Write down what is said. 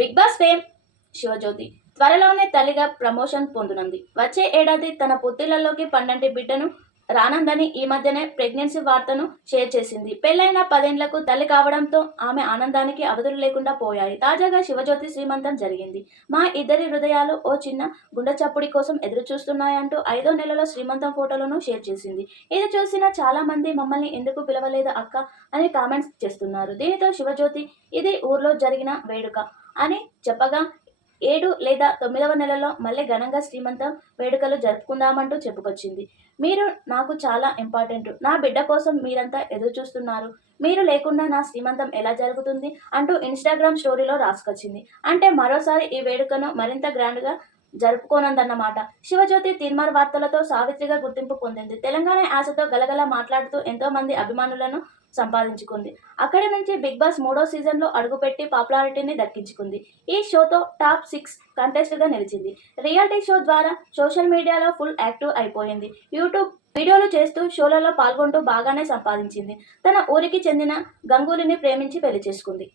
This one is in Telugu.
Big boss fame Shivajyothi. త్వరలోనే తల్లిగా ప్రమోషన్ పొందునంది. వచ్చే ఏడాది తన పుత్తిళ్ళలోకి పన్నెండు బిడ్డను రానందని ఈ మధ్యనే ప్రెగ్నెన్సీ వార్తను షేర్ చేసింది. పెళ్ళైన పదేండ్లకు తల్లి కావడంతో ఆమె ఆనందానికి అవధులు లేకుండా పోయాయి. తాజాగా శివజ్యోతి శ్రీమంతం జరిగింది. మా ఇద్దరి హృదయాలు ఓ చిన్న గుండె చప్పుడి కోసం ఎదురు చూస్తున్నాయంటూ ఐదో నెలలో శ్రీమంతం ఫోటోలను షేర్ చేసింది. ఇది చూసిన చాలా మంది మమ్మల్ని ఎందుకు పిలవలేదు అక్క అని కామెంట్స్ చేస్తున్నారు. దీనితో శివజ్యోతి ఇది ఊర్లో జరిగిన వేడుక. అని చెప్పగా ఏడు లేదా తొమ్మిదవ నెలలో మళ్ళీ ఘనంగా శ్రీమంతం వేడుకలు జరుపుకుందామంటూ చెప్పుకొచ్చింది. మీరు నాకు చాలా ఇంపార్టెంట్ నా బిడ్డ కోసం మీరంతా ఎదురు చూస్తున్నారు మీరు లేకుండా నా శ్రీమంతం ఎలా జరుగుతుంది అంటూ ఇన్స్టాగ్రామ్ స్టోరీలో రాసుకొచ్చింది. అంటే మరోసారి ఈ వేడుకను మరింత గ్రాండ్గా జరుపుకోనుందన్నమాట. శివజ్యోతి తీర్మార్ వార్తలతో సావిత్రిగా గుర్తింపు పొందింది. తెలంగాణ ఆశతో గలగల మాట్లాడుతూ ఎంతో మంది అభిమానులను సంపాదించుకుంది. అక్కడి నుంచి బిగ్ బాస్ మూడో సీజన్లో అడుగుపెట్టి పాపులారిటీని దక్కించుకుంది. ఈ షోతో టాప్ సిక్స్ కంటెస్ట్గా నిలిచింది. రియాలిటీ షో ద్వారా సోషల్ మీడియాలో ఫుల్ యాక్టివ్ అయిపోయింది. యూట్యూబ్ వీడియోలు చేస్తూ షోలలో పాల్గొంటూ బాగానే సంపాదించింది. తన ఊరికి చెందిన గంగూలీని ప్రేమించి పెళ్ళి చేసుకుంది.